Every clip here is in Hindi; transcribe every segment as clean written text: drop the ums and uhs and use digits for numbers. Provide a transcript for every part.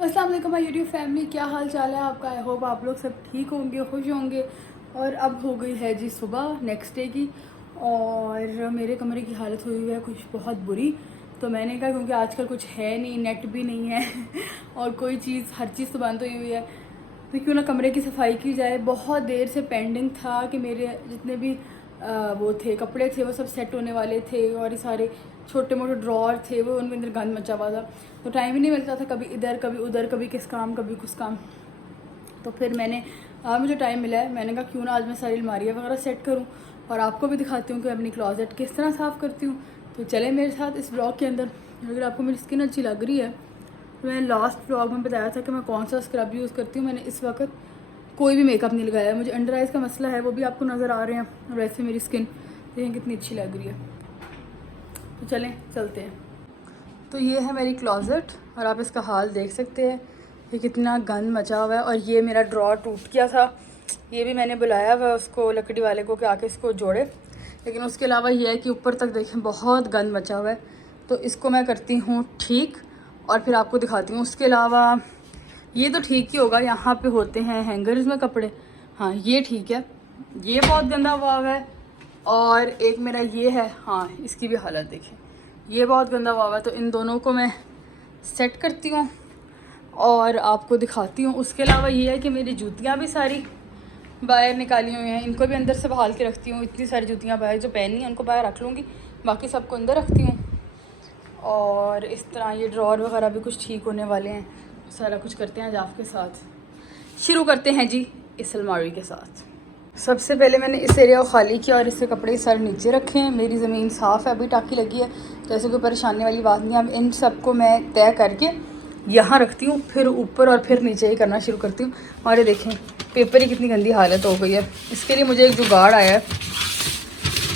अस्सलाम वालेकुम माय यूट्यूब फैमिली, क्या हाल चाल है आपका। आई होप आप लोग सब ठीक होंगे, खुश होंगे। और अब हो गई है जी सुबह नेक्स्ट डे की, और मेरे कमरे की हालत हुई हुई है कुछ बहुत बुरी। तो मैंने कहा क्योंकि आजकल कुछ है नहीं, नेट भी नहीं है और कोई चीज़, हर चीज़ तो बंद हुई हुई है, तो क्यों ना कमरे की सफाई की जाए। बहुत देर से पेंडिंग था कि मेरे जितने भी वो थे कपड़े थे वो सब सेट होने वाले थे, और ये सारे छोटे मोटे ड्रॉर थे वो उनके अंदर गंद मचा हुआ था। तो टाइम ही नहीं मिलता था, कभी इधर कभी उधर, कभी किस काम कभी कुछ काम। तो फिर मैंने आज मुझे टाइम मिला है, मैंने कहा क्यों ना आज मैं सारी अलमारियाँ वगैरह सेट करूँ और आपको भी दिखाती हूँ कि अपनी क्लॉजेट किस तरह साफ़ करती हूँ। तो चले मेरे साथ इस ब्लॉग के अंदर। अगर आपको मेरी स्किन अच्छी लग रही है तो मैंने लास्ट ब्लॉग में बताया था कि मैं कौन सा स्क्रब यूज़ करती हूँ। मैंने इस वक्त कोई भी मेकअप नहीं लगाया है, मुझे अंडर आइज़ का मसला है, वो भी आपको नज़र आ रहे हैं, और वैसे मेरी स्किन देखें कितनी अच्छी लग रही है। तो चलें चलते हैं। तो ये है मेरी क्लॉजेट और आप इसका हाल देख सकते हैं, ये कितना गंद मचा हुआ है। और ये मेरा ड्रॉर टूट गया था, ये भी मैंने बुलाया हुआ उसको, लकड़ी वाले को, कि आके इसको जोड़े। लेकिन उसके अलावा ये है कि ऊपर तक देखें बहुत गंद मचा हुआ है, तो इसको मैं करती हूँ ठीक और फिर आपको दिखाती हूँ। उसके अलावा ये तो ठीक ही होगा, यहाँ पे होते हैं हैंगर्स में कपड़े, हाँ ये ठीक है। ये बहुत गंदा हुआ है, और एक मेरा ये है, हाँ इसकी भी हालत देखें, ये बहुत गंदा हुआ है। तो इन दोनों को मैं सेट करती हूँ और आपको दिखाती हूँ। उसके अलावा ये है कि मेरी जूतियाँ भी सारी बाहर निकाली हुई हैं, इनको भी अंदर से बहाल के रखती हूँ। इतनी सारी जूतियाँ बाहर जो पहननी है उनको बाहर रख लूँगी, बाकी सबको अंदर रखती हूँ। और इस तरह ये ड्रॉर वगैरह भी कुछ ठीक होने वाले हैं, सारा कुछ करते हैं आज आपके साथ। शुरू करते हैं जी इस अलमारी के साथ। सबसे पहले मैंने इस एरिया को खाली किया और इसके कपड़े सारे नीचे रखे हैं। मेरी ज़मीन साफ़ है, अभी टाँकी लगी है, तो ऐसे कोई परेशानी वाली बात नहीं है। अब इन सबको मैं तय करके यहाँ रखती हूँ, फिर ऊपर और फिर नीचे ही करना शुरू करती हूँ। और ये देखें पेपर ही कितनी गंदी हालत हो गई है। इसके लिए मुझे एक जुगाड़ आया है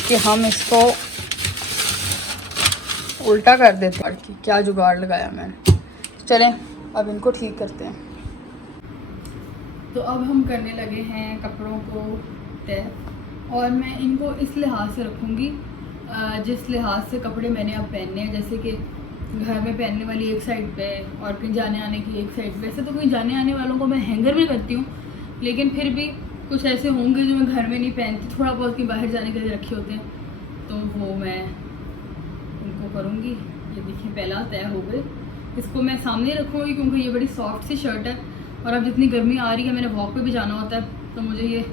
कि हम इसको उल्टा कर देते हैं। क्या जुगाड़ लगाया मैंने, चलें अब इनको ठीक करते हैं। तो अब हम करने लगे हैं कपड़ों को तय, और मैं इनको इस लिहाज से रखूँगी जिस लिहाज से कपड़े मैंने अब पहनने हैं। जैसे कि घर में पहनने वाली एक साइड पे और कहीं जाने आने की एक साइड पे। वैसे तो कहीं जाने आने वालों को मैं हैंगर में करती हूँ, लेकिन फिर भी कुछ ऐसे होंगे जो मैं घर में नहीं पहनती, थोड़ा बहुत कहीं बाहर जाने के लिए रखे होते हैं, तो वो मैं उनको करूँगी। ये देखिए पहला तय हो गई, इसको मैं सामने रखूँगी क्योंकि ये बड़ी सॉफ्ट सी शर्ट है, और अब जितनी गर्मी आ रही है मैंने वॉक पे भी जाना होता है, तो मुझे ये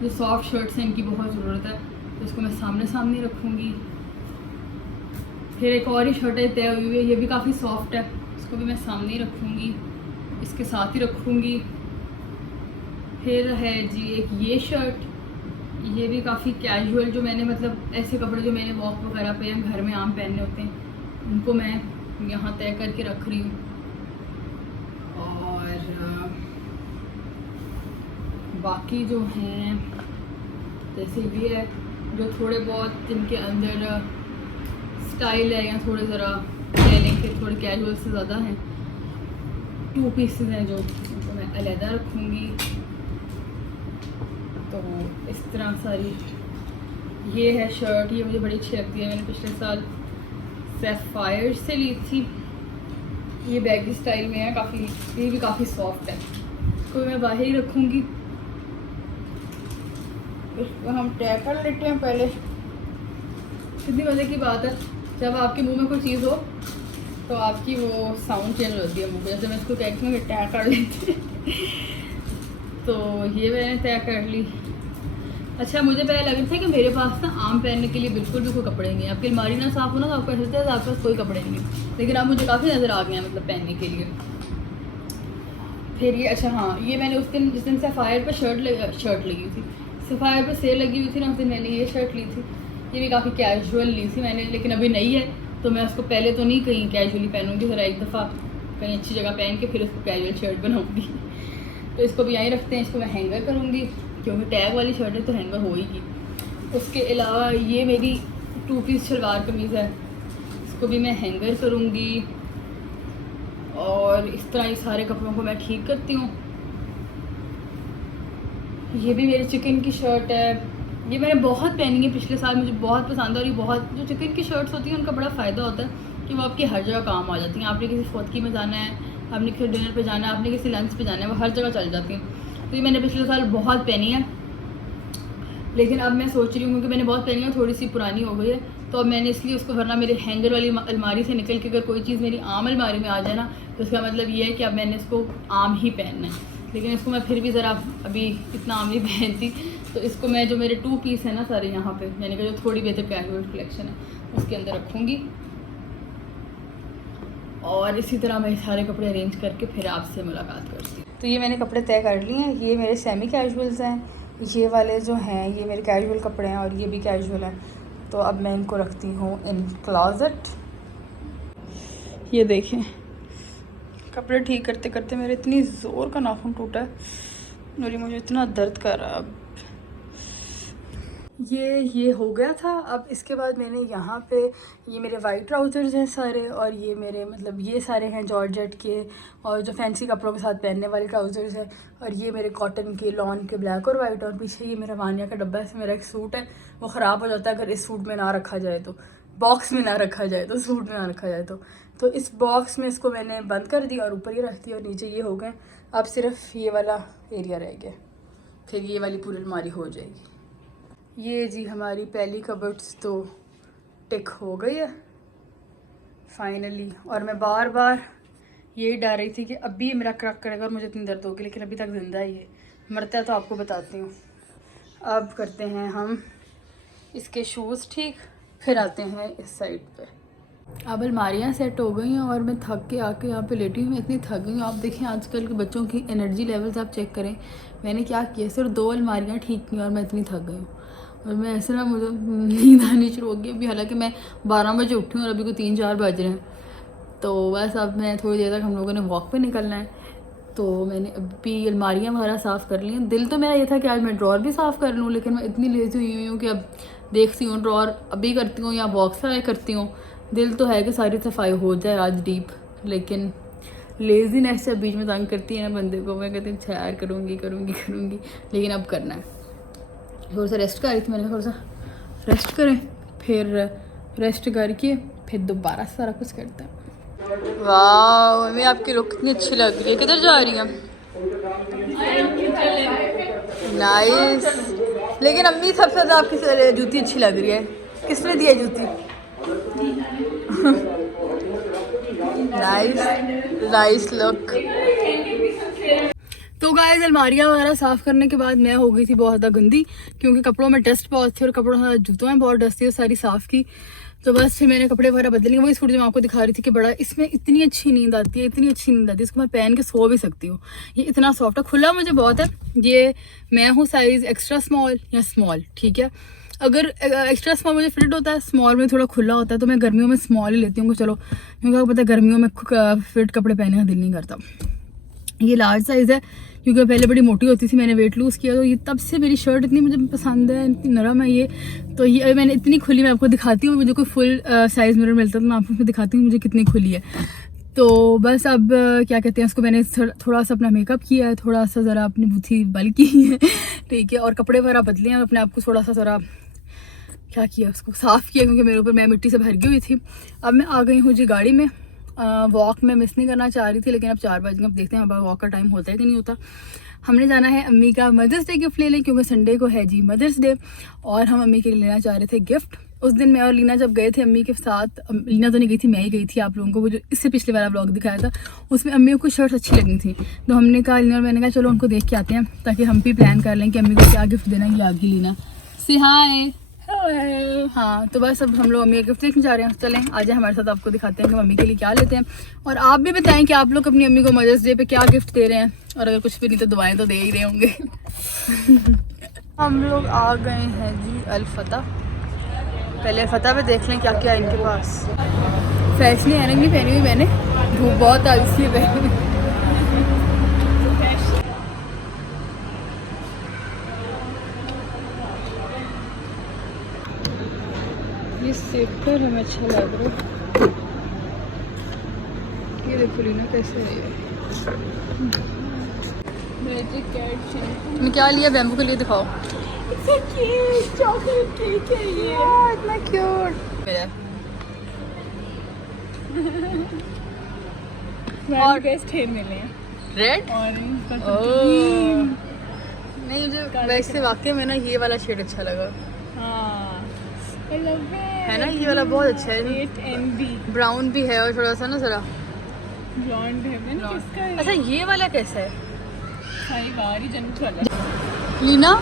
जो सॉफ्ट शर्ट्स हैं इनकी बहुत ज़रूरत है, तो इसको मैं सामने सामने रखूँगी। फिर एक और ही शर्ट है तय हुई है, ये भी काफ़ी सॉफ्ट है, इसको भी मैं सामने ही रखूँगी, इसके साथ ही रखूँगी। फिर है जी एक ये शर्ट, ये भी काफ़ी कैजुअल, जो मैंने मतलब ऐसे कपड़े जो मैंने वॉक वगैरह पे या घर में आम पहनने होते हैं, उनको मैं यहाँ तय करके रख रही हूँ। और बाकी जो हैं जैसे ये है, जो थोड़े बहुत जिनके अंदर स्टाइल है या थोड़े ज़रा कह लें कि थोड़े कैजुअल से ज़्यादा हैं, 2 पीसेस हैं जो, उनको मैं अलहदा रखूँगी। तो इस तरह सारी ये है शर्ट, ये मुझे बड़ी अच्छी लगती है, मैंने पिछले साल सैफायर से ली थी। ये बैगी स्टाइल में है काफ़ी, ये भी काफ़ी सॉफ्ट है, इसको मैं बाहर ही रखूँगी। इसको हम तय कर लेते हैं पहले। कितनी मज़े की बात है जब आपके मुंह में कोई चीज़ हो तो आपकी वो साउंड चेंज होती है मुंह पे। जैसे मैं इसको कहती हूँ कि तय कर लेती तो ये मैंने तय कर ली। अच्छा मुझे पहले लग रहा था कि मेरे पास ना आम पहनने के लिए बिल्कुल भी कोई कपड़े नहीं है। आपकी अलमारी ना साफ हो ना तो आपको ऐसा लगता है आपके पास कोई कपड़े नहीं है, लेकिन अब मुझे काफ़ी नज़र आ गए हैं मतलब पहनने के लिए। फिर ये अच्छा हाँ, ये मैंने उस दिन जिस दिन सफ़ायर पर शर्ट लगी थी, सफ़ायर पर सेल लगी हुई थी ना, उस दिन मैंने ये शर्ट ली थी। ये भी काफ़ी कैजुअल ली थी मैंने, लेकिन अभी नई है तो मैं उसको पहले तो नहीं कहीं कैजुअली पहनूँगी, ज़रा एक दफ़ा कहीं अच्छी जगह पहन के फिर उसको कैजुअल शर्ट बनाऊँगी। तो इसको भी यहीं रखते हैं, इसको मैं हैंगर करूँगी क्योंकि टैग वाली शर्ट है तो हैंगर होएगी। उसके अलावा ये मेरी 2 पीस शलवार कमीज़ है, इसको भी मैं हैंगर करूँगी। और इस तरह ये सारे कपड़ों को मैं ठीक करती हूँ। ये भी मेरी चिकन की शर्ट है, ये मैंने बहुत पहनी है पिछले साल, मुझे बहुत पसंद है। और ये बहुत, जो चिकन की शर्ट्स होती हैं उनका बड़ा फ़ायदा होता है कि वो आपकी हर जगह काम आ जाती हैं। आपने किसी फौतकी में जाना है आपने किसी डिनर पे जाना है, आपने किसी लंच पे जाना है, वो हर जगह चल जाती हैं। तो ये मैंने पिछले साल बहुत पहनी है, लेकिन अब मैं सोच रही हूँ क्योंकि मैंने बहुत पहनी है, थोड़ी सी पुरानी हो गई है, तो अब मैंने इसलिए उसको, वरना मेरे हैंगर वाली अलमारी से निकल के अगर कोई चीज़ मेरी आम अलमारी में आ जाए ना, तो इसका मतलब ये है कि अब मैंने इसको आम ही पहनना है। लेकिन इसको मैं फिर भी ज़रा अभी इतना आम नहीं पहनती, तो इसको मैं जो मेरे 2 पीस है ना सारे यहाँ पे, यानी कि जो थोड़ी बेहतर कैजुअल कलेक्शन है उसके अंदर रखूँगी। और इसी तरह मैं सारे कपड़े अरेंज करके फिर आपसे मुलाकात करती हूँ। तो ये मैंने कपड़े तय कर लिए हैं, ये मेरे सेमी कैजुअल्स हैं, ये वाले जो हैं ये मेरे कैजुअल कपड़े हैं और ये भी कैजुअल हैं। तो अब मैं इनको रखती हूँ इन क्लोजेट। ये देखें, कपड़े ठीक करते करते मेरे इतनी ज़ोर का नाखून टूटा है और ये मुझे इतना दर्द कर रहा है। अब ये हो गया था। अब इसके बाद मैंने यहाँ पे ये मेरे वाइट ट्राउज़र्स हैं सारे, और ये मेरे मतलब ये सारे हैं जॉर्जेट के और जो फैंसी कपड़ों के साथ पहनने वाले ट्राउज़र्स हैं, और ये मेरे कॉटन के लॉन के ब्लैक और वाइट, और पीछे ये मेरा वानिया का डब्बा है। मेरा एक सूट है, वो ख़राब हो जाता है अगर इस सूट में ना रखा जाए, तो बॉक्स में ना रखा जाए, तो सूट में ना रखा जाए, तो इस बॉक्स में इसको मैंने बंद कर दिया और ऊपर ये रख दिया और नीचे ये हो गए। अब सिर्फ ये वाला एरिया रह गया, फिर ये वाली पूरी अलमारी हो जाएगी। ये जी हमारी पहली कबर्ड्स तो टिक हो गई है फाइनली, और मैं बार बार यही डर रही थी कि अभी मेरा क्रैक करेगा और मुझे इतनी दर्द होगी, लेकिन अभी तक ज़िंदा ही है। मरता है तो आपको बताती हूँ। अब करते हैं हम इसके शूज़ ठीक, फिर आते हैं इस साइड पे। अब अलमारियाँ सेट हो गई हैं और मैं थक के आके यहाँ पे लेटी हूँ। मैं इतनी थक गई हूँ। आप देखें आजकल के बच्चों की एनर्जी लेवल्स आप चेक करें। मैंने क्या किया, सिर्फ 2 अलमारियाँ ठीक की और मैं इतनी थक गई हूँ। और मैं ऐसे ना, मुझे नींद आनी शुरू हो गई अभी, हालांकि मैं 12 बजे उठी हूँ और अभी को 3-4 बज रहे हैं। तो बस अब मैं थोड़ी देर तक, हम लोगों ने वॉक पे निकलना है, तो मैंने अभी अलमारियाँ वगैरह साफ़ कर ली हैं। दिल तो मेरा ये था कि आज मैं ड्रॉर भी साफ़ कर लूँ, लेकिन मैं इतनी लेज़ी हुई हूँ कि अब देखती हूँ ड्रॉर अभी करती हूँ या बॉक्स ट्राई करती हूँ। दिल तो है कि सारी सफाई हो जाए आज डीप, लेकिन लेज़ीनेस से बीच में तंग करती है ना बंदे को। मैं कहती हूँ अच्छा यार करूँगी, लेकिन अब करना है। थोड़ा सा रेस्ट कर रही थी, मैंने थोड़ा सा रेस्ट करें, फिर रेस्ट करके फिर दोबारा सारा कुछ करते हैं। वाह मम्मी आपकी लुक कितनी अच्छी लग रही है। किधर जा रही हैं? नाइस। लेकिन अम्मी सबसे ज़्यादा आपकी जूती अच्छी लग रही है। किसने दी है जूती? Nice look. तो गाइस अलमारियाँ वगैरह साफ़ करने के बाद मैं हो गई थी बहुत ज़्यादा गंदी, क्योंकि कपड़ों में डस्ट बहुत थी और कपड़ों में जूतों में बहुत डस्ट थी, तो सारी साफ़ की। तो बस फिर मैंने कपड़े वगैरह बदल लिए। वही सूट जो मैं आपको दिखा रही थी कि बड़ा इसमें इतनी अच्छी नींद आती है, इतनी अच्छी नींद आती है, इसको मैं पहन के सो भी सकती हूँ। ये इतना सॉफ्ट है, खुला मुझे बहुत है। ये मैं हूँ साइज़ एक्स्ट्रा स्मॉल या स्मॉल, ठीक है। अगर एक्स्ट्रा स्मॉल मुझे फिट होता है, स्मॉल में थोड़ा खुला होता है, तो मैं गर्मियों में स्मॉल ही लेती हूँ। चलो क्योंकि आपको पता है गर्मियों में फिट कपड़े पहनने का दिल नहीं करता। ये लार्ज साइज़ है, क्योंकि पहले बड़ी मोटी होती थी, मैंने वेट लूज़ किया, तो ये तब से मेरी शर्ट इतनी मुझे पसंद है, इतनी नरम है ये। तो ये मैंने इतनी खुली, मैं आपको दिखाती हूँ, मुझे कोई फुल साइज़ मिरर मिलता है तो मैं आपको दिखाती हूँ मुझे कितनी खुली है। तो बस अब क्या कहते हैं उसको, मैंने थोड़ा सा अपना मेकअप किया है, थोड़ा सा ज़रा अपनी बुथी बल की है, ठीक है, और कपड़े वगैरह बदले हैं, अपने आप को थोड़ा सा ज़रा क्या किया, उसको साफ़ किया, क्योंकि मेरे ऊपर मैं मिट्टी से भर गई हुई थी। अब मैं आ गई हूँ जी गाड़ी में। वॉक में मिस नहीं करना चाह रही थी, लेकिन अब 4 बज गए, अब देखते हैं अब वॉक का टाइम होता है कि नहीं होता। हमने जाना है अम्मी का मदर्स डे गिफ्ट ले लें, क्योंकि संडे को है जी मदर्स डे, और हम अम्मी के लिए लेना चाह रहे थे गिफ्ट। उस दिन मैं और लीना जब गए थे अम्मी के साथ, लीना तो नहीं गई थी, मैं ही गई थी। आप लोगों को वो जो इससे पिछले वाला ब्लॉग दिखाया था, उसमें अम्मी को कुछ शर्ट्स अच्छी लगी थी, तो हमने कहा, लीना और मैंने कहा चलो उनको देख के आते हैं, ताकि हम भी प्लान कर लें कि अम्मी को क्या गिफ्ट देना है। आगे लीना से हाय। हाँ तो बस अब हम लोग मम्मी का गिफ्ट देखने जा रहे हैं। चलें आ जाए हमारे साथ, आपको दिखाते हैं कि मम्मी के लिए क्या लेते हैं, और आप भी बताएं कि आप लोग अपनी अम्मी को मदर्स डे पे क्या गिफ्ट दे रहे हैं, और अगर कुछ भी नहीं तो दुआएं तो दे ही रहे होंगे। हम लोग आ गए हैं जी अल-फतह। पहले अल-फतह पे देख लें क्या क्या है इनके पास। फैशनी एयरिंग नहीं पहनी हुई मैंने, धूप बहुत आ इसलिए पहनी। ये देखकर हमें अच्छा लग रहा है। ये देखो लीना कैसे है ये। तुमने क्या लिया बैम्बू के लिए, दिखाओ। चॉकलेट केक है ये, इतना क्यूट। और ढेर मिले हैं, रेड ऑरेंज, नहीं मुझे वैसे वाकई में ना ये वाला शेड अच्छा लगा। हाँ है ना, ये वाला बहुत अच्छा है। 8NB ब्राउन भी है और थोड़ा सा ना जरा ब्लॉन्ड है। मैंने किसका है? अच्छा ये वाला कैसा है? सही बारी जन्नत वाला। लीना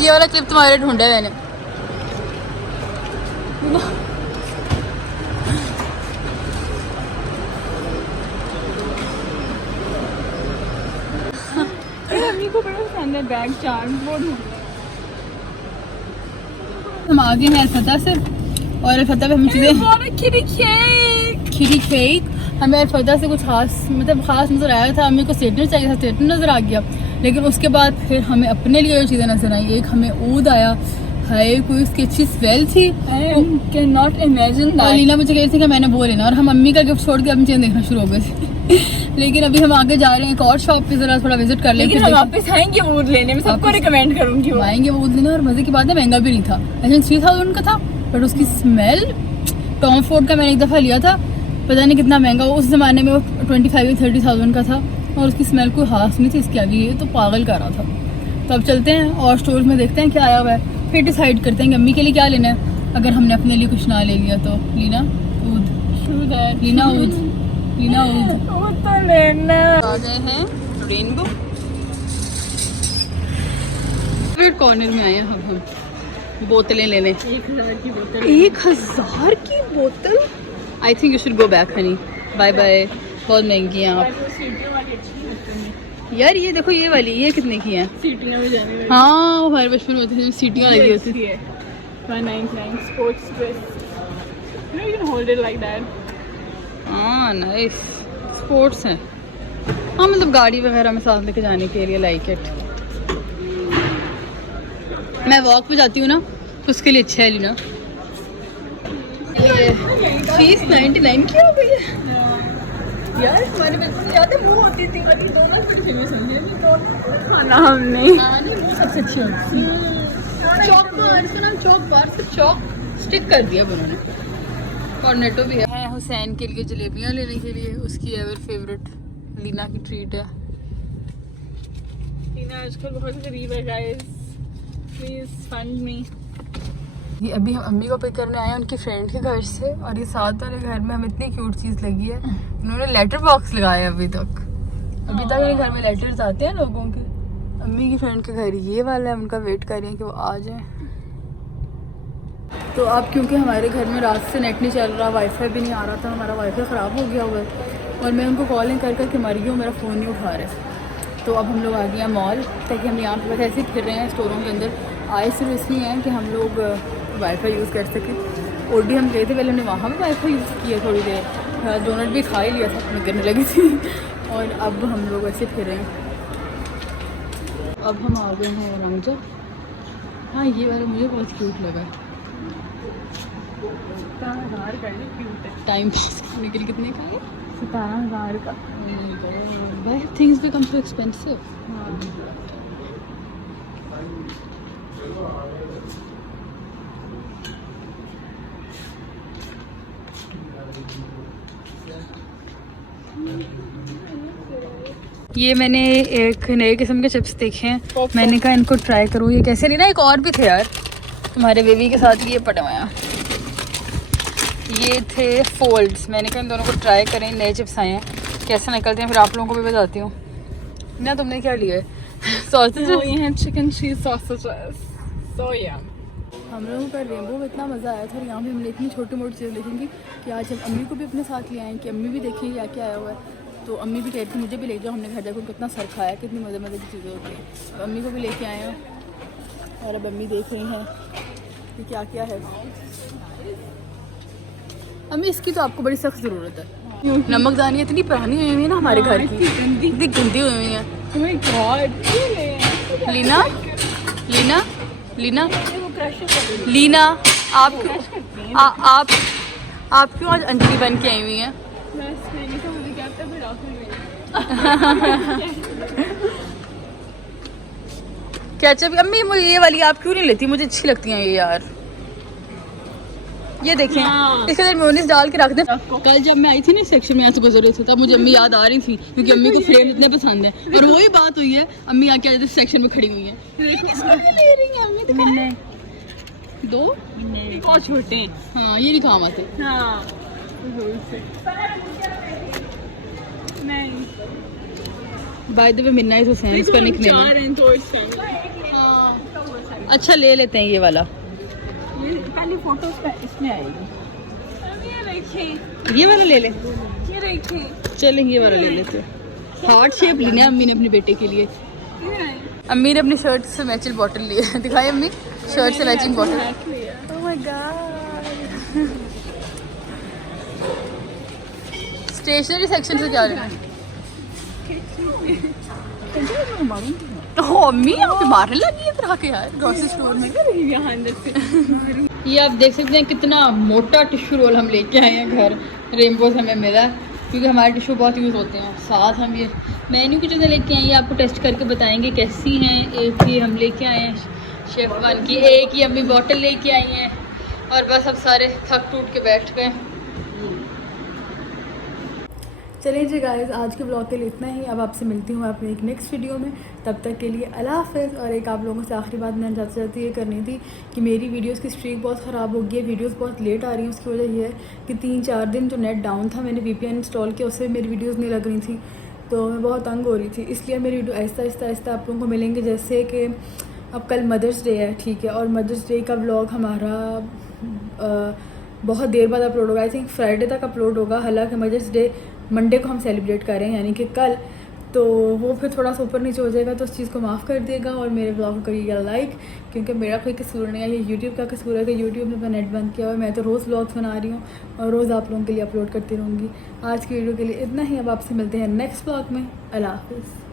ये वाला क्लिप तुम्हारे ढूंढा है मैंने। मम्मी को बड़ा पसंद है बैग चार्म, वो हम आगे हैं अलफता से, और अलफता पे हम चीज़ें खीरी केक हमें अलफता से कुछ खास मतलब खास नज़र आया था। हमें को स्ट्रेटनर चाहिए था, स्ट्रेटनर नज़र आ गया, लेकिन उसके बाद फिर हमें अपने लिए जो चीज़ें नज़र आई, एक हमें ऊद आया है, कोई उसकी अच्छी स्मेल थी, कैन नॉट इमेजिन। लीना मुझे कह रही थी कि मैंने वो लेना, और हम मम्मी का गिफ्ट छोड़ के अपनी चीज़ें देखना शुरू हो गए थे। लेकिन अभी हम आगे जा रहे हैं एक और शॉप पे, जरा थोड़ा विजिट कर लेंगे। लेकिन हम वापस आएंगे वूड लेने, मैं सबको रिकमेंड करूंगी वो आएंगे वो लेना। और मज़े की बात है महंगा भी नहीं था, ऐसे 3000 का था, बट उसकी स्मेल टॉम फोर्ड का मैंने एक दफ़ा लिया था, पता नहीं कितना महंगा, उस ज़माने में वो 25 या 30,000 का था, और उसकी स्मेल कोई खास नहीं थी इसके आगे, ये तो पागल कर रहा था। तो अब चलते हैं और स्टोर में देखते हैं क्या आया हुआ है, फिर डिसाइड करते हैं कि अम्मी के लिए क्या लेना है, अगर हमने अपने लिए कुछ ना ले लिया तो। लीना ऊद, लीना ऊद, लीना ऊद। वो तो लेना। आ गए हैं रेनबो कॉर्नर में आए हैं हम बोतलें लेने। 1000 की बोतल। 1000 की बोतल? I think you should go back honey, bye bye, बहुत महंगी हैं आप यार। ये देखो ये वाली, ये कितने की है? सीटियां में जाने वाली। हाँ वो हमारे बचपन में होती थी, सीटियाँ लगी होती थी। 199 sports dress, you can hold it like that. हाँ नाइस, स्पोर्ट्स हैं। हाँ मतलब गाड़ी वगैरह में साथ लेके जाने के लिए, लाइक इट। मैं वॉक पे जाती हूँ ना तो उसके लिए अच्छा है लीना। 399 की हो गई है यार हमारे बचपन में याद है वो होती थी वाली दोनों बड़ी फेमस होंगे तो खाना हमने वो सबसे अच्छी होती है। चौक बार, इसका नाम चौक बार, सिर्फ चौक स्टिक कर दिया उन्होंने। कॉर्नेटो भी है हुसैन के लिए जलेबियाँ लेने के लिए, उसकी एवर फेवरेट लीना की ट्रीट है। लीना आजकल बहुत गरीब है गाइस, प्लीज फंड मी। ये अभी हम अम्मी को पिक करने आए हैं उनकी फ्रेंड के घर से, और ये साथ वाले घर में हमें इतनी क्यूट चीज़ लगी है, इन्होंने लेटर बॉक्स लगाया अभी तक मेरे घर में लेटर्स आते हैं लोगों के। अम्मी की फ्रेंड के घर ये वाला है, उनका वेट कर रही हैं कि वो आ जाएं। तो अब क्योंकि हमारे घर में रात से नेट नहीं चल रहा, वाईफाई भी नहीं आ रहा था, हमारा वाईफाई ख़राब हो गया हुआ है, और मैं उनको कॉलिंग कर कर के मर गई हूँ, मेरा फ़ोन नहीं उठा रहे। तो अब हम लोग आ गए हैं मॉल, ताकि हम यहाँ पर बस ऐसे ही फिर रहे हैं स्टोरों के अंदर। आए सिर्फ इसलिए हैं कि हम लोग वाईफाई यूज़ कर सकें। ओडी हम गए थे पहले, हमने वहाँ भी वाईफाई यूज़ किया थोड़ी देर, डोनट भी खा ही लिया था, मैं करने लगी थी। और अब हम लोग ऐसे फिर रहे हैं। अब हम आ गए हैं रंगजा। हाँ ये वाला मुझे बहुत क्यूट लगा, टाइम पास करने के लिए। कितने का है? 17,000 का। Why things become so expensive? ये मैंने एक नए किस्म के चिप्स देखे हैं, मैंने कहा इनको ट्राई करूँ। ये कैसे लेना, एक और भी थे यार तुम्हारे बेबी के साथ, ये पड़े हुए हैं, ये थे फोल्ड्स। मैंने कहा इन दोनों को ट्राई करें, नए चिप्स आए हैं, कैसे निकलते हैं, फिर आप लोगों को भी बताती हूँ ना। तुमने क्या लिया है? सॉसेज, ये हैं चिकन चीज सॉसेजेस, सो यम। हम लोगों का रेनबो में इतना मज़ा आया था, और यहाँ भी हमने इतनी छोटी मोटी चीज़ देखेंगी कि आज हम अम्मी को भी अपने साथ ले आएँ कि अम्मी भी देखें क्या क्या आया हुआ है। तो अम्मी भी कहती मुझे भी ले जाओ, हमने घर जाकर कितना सर खाया, कितनी मज़े मज़े की चीज़ें होती हैं। अब अम्मी को भी लेके आए हैं, और अब अम्मी देख रही हैं कि क्या क्या है। अम्मी इसकी तो आपको बड़ी सख्त ज़रूरत है, नमकदानी इतनी पुरानी हुई हुई है ना हमारे घर की, इतनी गंदी हुई हुई है। लीना लीना लीना लीना आप क्यों आज अंजलि बन के आई हुई हैं? क्या अम्मी मुझे ये वाली आप क्यों नहीं लेती, मुझे अच्छी लगती हैं ये यार। ये देखें हाँ। इसके अंदर मेयोनीज डाल के रख दें। कल जब मैं आई थी ना सेक्शन में यहाँ से गुजर रही थी तब मुझे अम्मी याद आ रही थी क्योंकि अम्मी को फ्रेम इतने पसंद है और वही बात हुई है अम्मी आके आज सेक्शन में खड़ी हुई है। ले रही है अम्मी दो बहुत छोटे हैं। हाँ ये नहीं काम आते। हाँ नहीं by the way Minna is Hussain इसका निकनेम है। चार हैं तो इस फैमिली। हाँ अच्छा ले लेते हैं ये वाला। पहली फोटो इसमें आएगी। ये देखें, ये वाला ले लें। ये देखें। चलें ये वाला ले लेते हैं। हार्ट शेप लेना है अम्मी ने अपने बेटे के लिए। ये अम्मी ने अपनी शर्ट से मैचिंग बॉटल ली है। दिखाई अम्मी शर्ट से मैचिंग बॉटल। है। Oh my god. Stationery section से जा रहे हैं। ओह अम्मी यहाँ पे मारने लगी है तरह के यार ग्रोसरी स्टोर में। यहाँ अंदर से ये आप देख सकते हैं कितना मोटा टिश्यू रोल हम लेके आए हैं घर। रेनबो से हमें मिला है क्योंकि हमारे टिश्यू बहुत यूज़ होते हैं। साथ हम ये मेन्यू की चीज़ें लेके आए हैं आपको टेस्ट करके बताएंगे कैसी हैं। एक ही हम लेके आए हैं शेफवान की, एक ही अम्मी बॉटल लेके आई हैं और बस अब सारे थक टूट के बैठ गए। चलिए जी गाइस आज के ब्लॉग के लिए इतना ही। अब आपसे मिलती हूँ अपने एक नेक्स्ट वीडियो में। तब तक के लिए अल्लाह हाफ़िज़। और एक आप लोगों से आखिरी बात मैं जाते जाते ये करनी थी कि मेरी वीडियोस की स्ट्रीक बहुत ख़राब हो गई है। वीडियोस बहुत लेट आ रही हैं। उसकी वजह ये है कि 3-4 दिन जो नेट डाउन था मैंने VPN इंस्टॉल किया उससे मेरी वीडियोज़ नहीं लग रही थी तो मैं बहुत तंग हो रही थी। इसलिए मेरी वीडियो आहिस्ता आप लोगों को मिलेंगे। जैसे कि अब कल मदर्स डे है ठीक है और मदर्स डे का व्लॉग हमारा बहुत देर बाद अपलोड होगा। आई थिंक फ्राइडे तक अपलोड होगा। हालांकि मदर्स डे मंडे को हम सेलिब्रेट कर रहे हैं यानी कि कल, तो वो फिर थोड़ा सा ऊपर नीचे हो जाएगा तो उस चीज़ को माफ़ कर दिएगा और मेरे ब्लॉग को करिएगा लाइक क्योंकि मेरा कोई कसूर नहीं है। ये यूट्यूब का कसूर है कि यूट्यूब ने अपना नेट बंद किया हुआ है। मैं तो रोज़ ब्लॉग्स बना रही हूँ और रोज़ आप लोगों के लिए अपलोड करती रहूँगी। आज की वीडियो के लिए इतना ही। अब आपसे मिलते हैं नेक्स्ट ब्लॉग में। अल्लाह हाफ़िज़।